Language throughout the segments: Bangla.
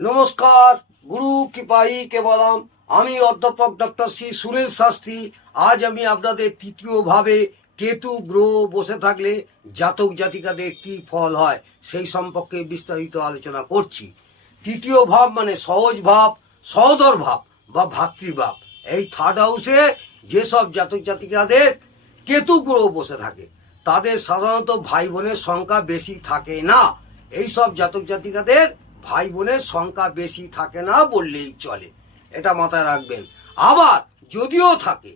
নমস্কার, গুরু কৃপাই কেবলম। আমি অধ্যাপক ডক্টর শ্রী সুনীল শাস্ত্রী। আজ আমি আপনাদের তৃতীয় ভাবে কেতু গ্রহ বসে থাকলে জাতক জাতিকাদের কি ফল হয় সেই সম্পর্কে বিস্তারিত আলোচনা করছি। তৃতীয় ভাব মানে সহজ ভাব, সহোদর ভাব বা ভাতৃভাব। এই থার্ড হাউসে যেসব জাতক জাতিকাদের কেতু গ্রহ বসে থাকে তাদের সাধারণত ভাই বোনের সংখ্যা বেশি থাকে না। এইসব জাতক জাতিকাদের ভাই বোনের সংখ্যা বেশি থাকে না বললেই চলে, এটা মাথায় রাখবেন। আবার যদিও থাকে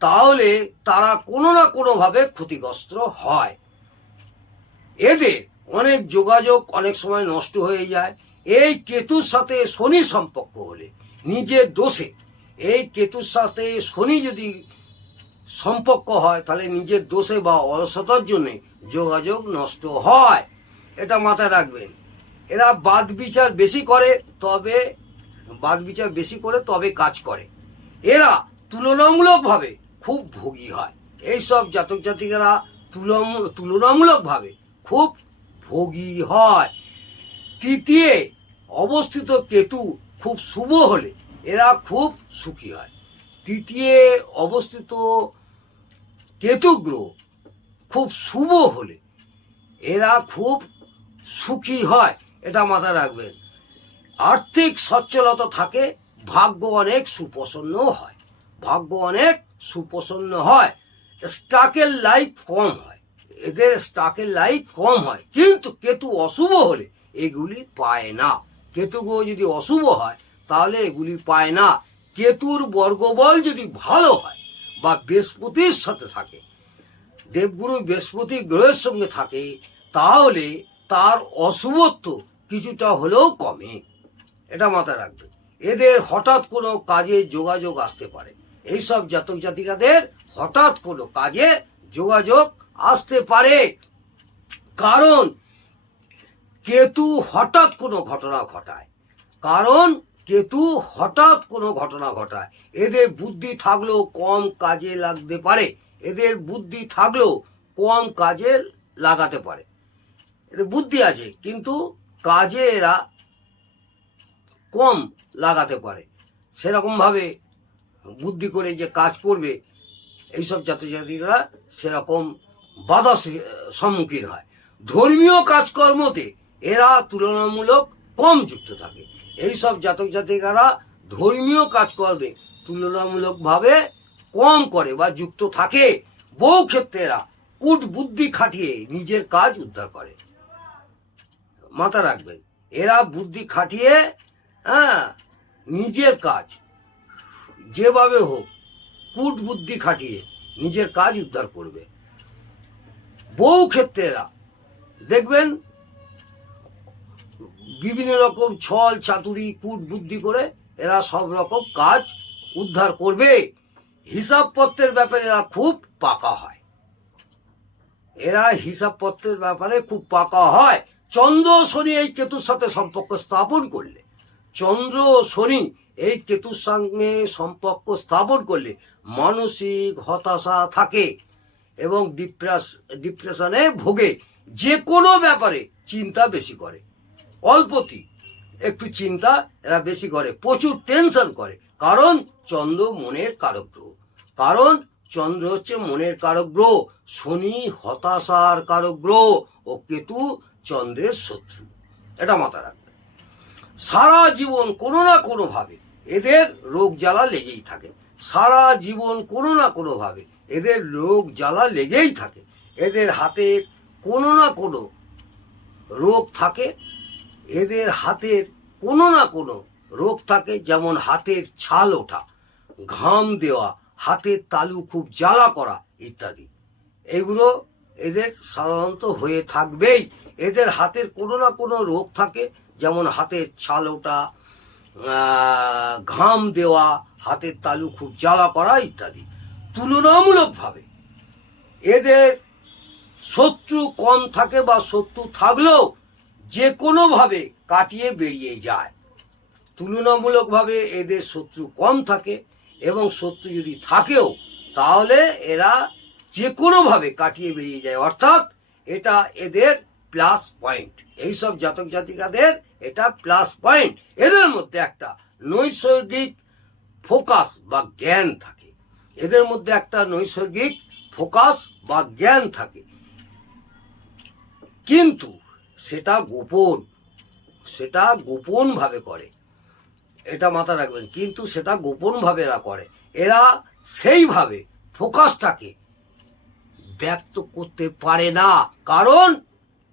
তাহলে তারা কোনো না কোনোভাবে ক্ষতিগ্রস্ত হয়। এদের অনেক যোগাযোগ অনেক সময় নষ্ট হয়ে যায়। এই কেতুর সাথে শনি সম্পর্ক হলে নিজের দোষে, এই কেতুর সাথে শনি যদি সম্পর্ক হয় তাহলে নিজের দোষে বা অলসতার জন্য যোগাযোগ নষ্ট হয়, এটা মাথায় রাখবেন। এরা বাদ বিচার বেশি করে তবে কাজ করে। এরা তুলনামূলকভাবে খুব ভোগী হয়। এইসব জাতক জাতিকারা তুলনামূলকভাবে খুব ভোগী হয়। তৃতীয় অবস্থিত কেতু খুব শুভ হলে এরা খুব সুখী হয়। তৃতীয় অবস্থিত কেতু গ্রহ খুব শুভ হলে এরা খুব সুখী হয়, এটা মাথায় রাখবেন। আর্থিক সচ্ছলতা থাকে, ভাগ্য অনেক সুপ্রসন্ন হয়। স্টকের লাইফ কম হয়, এদের স্টকের লাইফ কম হয়। কিন্তু কেতু অশুভ হলে এগুলি পায় না। কেতু গ্রহ যদি অশুভ হয় তাহলে এগুলি পায় না। কেতুর বর্গবল যদি ভালো হয় বা বৃহস্পতির সাথে থাকে, দেবগুরু বৃহস্পতি গ্রহের সঙ্গে থাকে, তাহলে তার অশুভত্ব কিছুটা হলেও কমে, এটা মাথায় রাখবেন। এদের হঠাৎ কোনো কাজে যোগাযোগ আসতে পারে। এইসব জাতক জাতিকাদের হঠাৎ কোনো কাজে যোগাযোগ আসতে পারে, কারণ কেতু হঠাৎ কোনো ঘটনা ঘটায়। এদের বুদ্ধি থাকলেও কম কাজে লাগতে পারে। এদের বুদ্ধি আছে কিন্তু কাজে এরা কম লাগাতে পারে। সেরকমভাবে বুদ্ধি করে যে কাজ করবে এইসব জাতিরা সেরকম বাধা সম্মুখীন হয়। ধর্মীয় কাজকর্মতে এরা তুলনামূলক কম যুক্ত থাকে। এইসব জাতক জাতিকারা ধর্মীয় কাজকর্মে তুলনামূলকভাবে কম করে বা যুক্ত থাকে। বহু ক্ষেত্রে এরা কূট বুদ্ধি খাটিয়ে নিজের কাজ উদ্ধার করে, মাথা রাখবেন। এরা বুদ্ধি খাটিয়ে নিজের কাজ যেভাবে হোক কূট বুদ্ধি খাটিয়ে নিজের কাজ উদ্ধার করবে। বহু ক্ষেত্রে এরা দেখবেন বিভিন্ন রকম ছল চাতুরি কূট বুদ্ধি করে এরা সব রকম কাজ উদ্ধার করবে। হিসাবপত্রের ব্যাপারে এরা খুব পাকা হয়। চন্দ্র শনি এই কেতুর সাথে সম্পর্ক স্থাপন করলে মানসিক হতাশা থাকে এবং ডিপ্রেশনে ভোগে। যে কোনো ব্যাপারে চিন্তা বেশি করে, অল্পতি একটু চিন্তা এরা বেশি করে, প্রচুর টেনশন করে। কারণ চন্দ্র হচ্ছে মনের কারক গ্রহ। শনি হতাশার কারক গ্রহ ও কেতু চন্দ্রের শত্রু, এটা মাথায় রাখবে। সারা জীবন কোনো না কোনোভাবে এদের রোগ জ্বালা লেগেই থাকে। এদের হাতের কোনো না কোনো রোগ থাকে, যেমন হাতের ছাল ওঠা, ঘাম দেওয়া, হাতের তালু খুব জ্বালা করা ইত্যাদি। এগুলো এদের সাধারণত হয়ে থাকবেই। এদের হাতের কোনো না কোনো রোগ থাকে, যেমন হাতের ছাল ওঠা, ঘাম দেওয়া, হাতের তালু খুব জ্বালা করা ইত্যাদি। তুলনামূলকভাবে এদের শত্রু কম থাকে বা শত্রু থাকলেও যে কোনোভাবে কাটিয়ে বেরিয়ে যায়। তুলনামূলকভাবে এদের শত্রু কম থাকে এবং শত্রু যদি থাকেও তাহলে এরা যে কোনোভাবে কাটিয়ে বেরিয়ে যায়। অর্থাৎ এটা এদের প্লাস পয়েন্ট। এইসব জাতক জাতিকাদের এটা প্লাস পয়েন্ট। এদের মধ্যে একটা নৈসর্গিক ফোকাস বা জ্ঞান থাকে, এদের মধ্যে একটা নৈসর্গিক ফোকাস বা জ্ঞান থাকে, কিন্তু সেটা গোপন ভাবে করে, এটা মাথা রাখবেন। কিন্তু সেটা গোপন ভাবে এরা করে, এরা সেইভাবে ফোকাসটাকে ব্যক্ত করতে পারে না, কারণ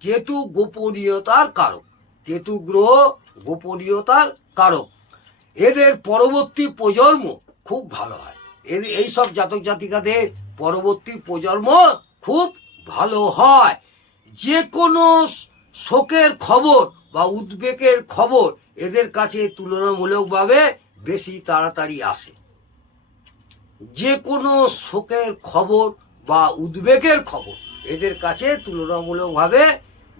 কেতু গোপনীয়তার কারক, কেতু গ্রহ গোপনীয়তার কারক। এদের পরবর্তী প্রজন্ম খুব ভালো হয়, এইসব জাতক জাতিকাদের পরবর্তী প্রজন্ম খুব ভালো হয়। যে কোনো শোকের খবর বা উদ্বেগের খবর এদের কাছে তুলনামূলকভাবে বেশি তাড়াতাড়ি আসে। যে কোনো শোকের খবর বা উদ্বেগের খবর এদের কাছে তুলনামূলকভাবে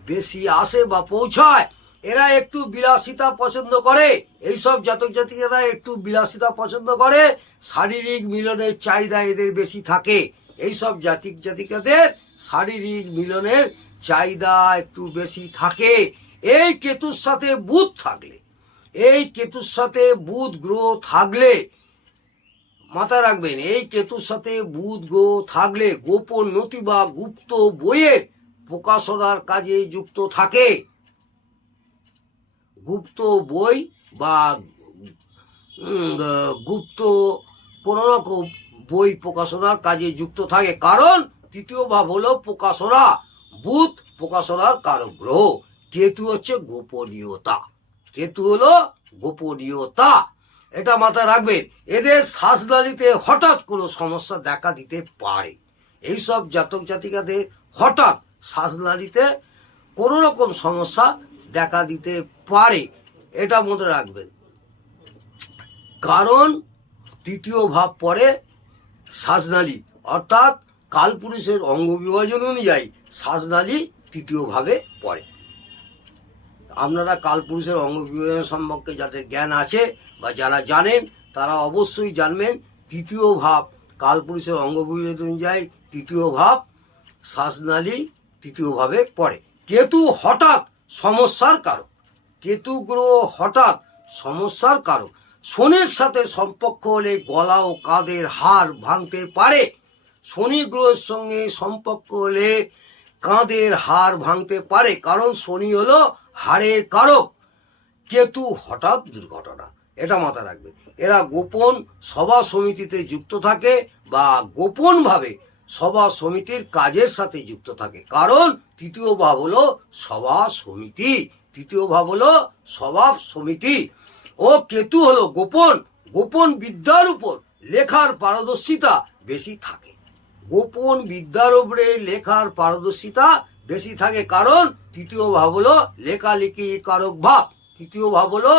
বেশি আসে বা পৌঁছায়। এরা একটু বিলাসিতা পছন্দ করে, এইসব জাতক জাতিকারা একটু বিলাসিতা পছন্দ করে, শারীরিক মিলনের চাহিদা এদের বেশি থাকে। এইসব জাতিক জাতিকাদের শারীরিক মিলনের চাহিদা একটু বেশি থাকে। এই কেতুর সাথে বুধ থাকলে, এই কেতুর সাথে বুধ গ্রহ থাকলে, মাথায় রাখবেন, এই কেতুর সাথে বুধ গ্রহ থাকলে গোপন নথি বা গুপ্ত বইয়ের প্রকাশনার কাজে যুক্ত থাকে। গুপ্ত বই বা গুপ্ত কোনো রকম বই প্রকাশনার কাজে যুক্ত থাকে, কারণ তৃতীয় ভাব হলো প্রকাশনা, বুধ প্রকাশনার কারক গ্রহ, কেতু হচ্ছে গোপনীয়তা, কেতু হলো গোপনীয়তা, এটা মাথায় রাখবেন। এদের শ্বাসনালীতে হঠাৎ কোনো সমস্যা দেখা দিতে পারে, এইসব জাতক জাতিকাদের হঠাৎ শ্বাসনালীতে কোনো রকম সমস্যা দেখা দিতে পারে, এটা মনে রাখবেন। কারণ তৃতীয় ভাব পরে শ্বাসনালী, অর্থাৎ কালপুরুষের অঙ্গ বিভাজন অনুযায়ী শ্বাসনালী তৃতীয় ভাবে পড়ে। আপনারা কালপুরুষের অঙ্গ বিভাজন সম্পর্কে যাদের জ্ঞান আছে বা যারা জানেন তারা অবশ্যই জানবেন, তৃতীয় ভাব কালপুরুষের অঙ্গ বিভাজন অনুযায়ী তৃতীয় ভাব শ্বাসনালী তৃতীয় ভাবে পড়ে। কেতু হঠাৎ সমস্যার কারক, কেতু গ্রহ হঠাৎ সমস্যার কারক। শনির সাথে সম্পর্ক হলে গলা ও কাঁধের হাড় ভাঙতে পারে, শনি গ্রহের সঙ্গে সম্পর্ক হলে কাঁধের হাড় ভাঙতে পারে, কারণ শনি হলো হাড়ের কারক। কেতু হঠাৎ দুর্ঘটনা, এটা মাথা রাখবে। এরা গোপন সভা সমিতিতে যুক্ত থাকে বা গোপনভাবে সভা সমিতির কাজের সাথে যুক্ত থাকে, কারণ তৃতীয় ভাব হলো সভা সমিতি, তৃতীয় ভাব হলো স্বভাব সমিতি। ও কেতু হলো গোপন বিদ্যার উপর লেখার পারদর্শিতা বেশি থাকে, গোপন বিদ্যার উপরে লেখার পারদর্শিতা বেশি থাকে, কারণ তৃতীয় ভাব হলো লেখালেখির কারক ভাব, তৃতীয় ভাব হলো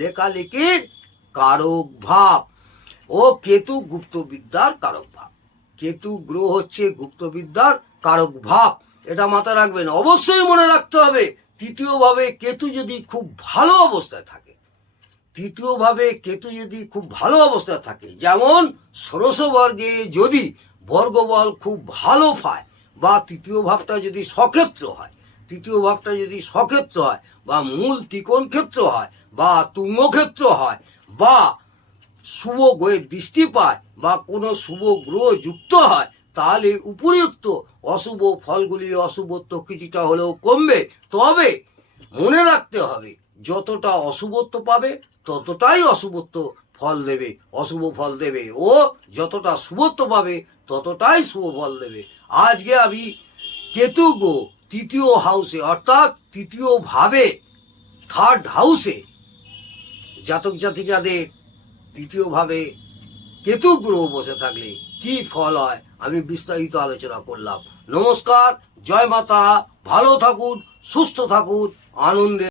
লেখালেখির কারক ভাব। ও কেতু গুপ্ত বিদ্যার কারক ভাব, কেতু গ্রহ হচ্ছে গুপ্ত বিদ্যার কারক ভাব, এটা মাথায় রাখবেন। অবশ্যই মনে রাখতে হবে, তৃতীয় ভাবে কেতু যদি খুব ভালো অবস্থায় থাকে, তৃতীয় ভাবে কেতু যদি খুব ভালো অবস্থায় থাকে, যেমন ষোড়শ বর্গে যদি বর্গবল খুব ভালো পায়, বা তৃতীয় ভাবটা যদি সক্ষেত্র হয়, তৃতীয় ভাবটা যদি সক্ষেত্র হয়, বা মূল ত্রিকোণ ক্ষেত্র হয়, বা তুঙ্গক্ষেত্র হয়, বা শুভ গ্রহের দৃষ্টি পায়, বা কোনো শুভ গ্রহ যুক্ত হয়, তাহলে উপরিউক্ত অশুভ ফলগুলি, অশুভত্ব কিছুটা হলেও কমবে। তবে মনে রাখতে হবে, যতটা অশুভত্ব পাবে ততটাই অশুভত্ব ফল দেবে, অশুভ ফল দেবে, ও যতটা শুভত্ব পাবে ততটাই শুভ ফল দেবে। আজকে আমি কেতু গ্রহ তৃতীয় হাউসে, অর্থাৎ তৃতীয় ভাবে, থার্ড হাউসে জাতক জাতিকাদের তৃতীয় ভাবে কেতু গ্রহ বসে থাকলে কি ফল হয় আমি বিস্তারিত আলোচনা করলাম। নমস্কার, জয় মা তারা, ভালো থাকুন, সুস্থ থাকুন, আনন্দে